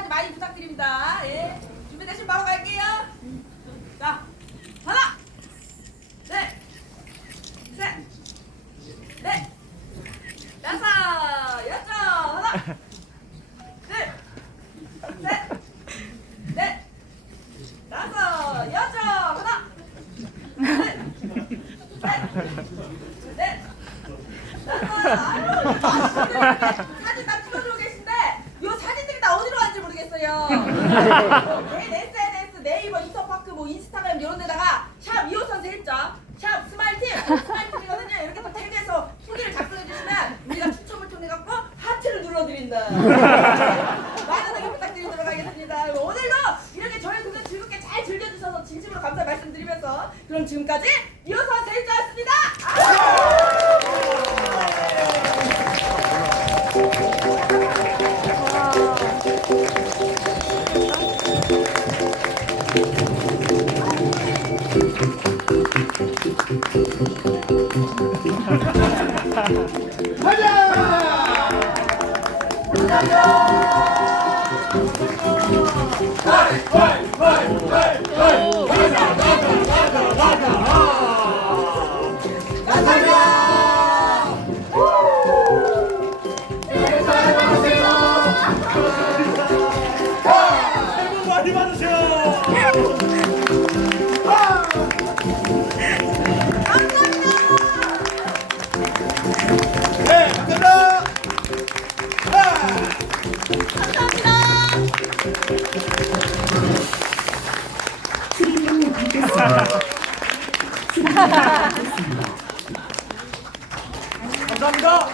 사진 많이 부탁드립니다. 예. 준비되시면 바로 갈게요. 자, 하나, 넷, 셋, 넷, 다섯, 여섯, 하나, 둘, 셋, 넷, 다섯, 여섯, 하나, 둘, 셋, 넷, 다섯, 아유, 사진 다 찍어주고 계신데 요 사진들이 다 어디로 개인 SNS, 네이버, 인터파크, 뭐 인스타그램 이런 데다가 샵 2호선 세입자, 샵 스마일팀, 스마일팀이거든요. 이렇게 다 태그해서 후기를 작성해 주시면 우리가 추첨을 통해 갖고 하트를 눌러드린다. 많은 응원 부탁드리도록 하겠습니다. 오늘도 이렇게 저희 동네 즐겁게 잘 즐겨주셔서 진심으로 감사 말씀드리면서 그럼 지금까지 2호선 세입자 はじゃー 네, 감사합니다. 수리님이 받겠습니다. 수리님이 받겠습니다. 감사합니다.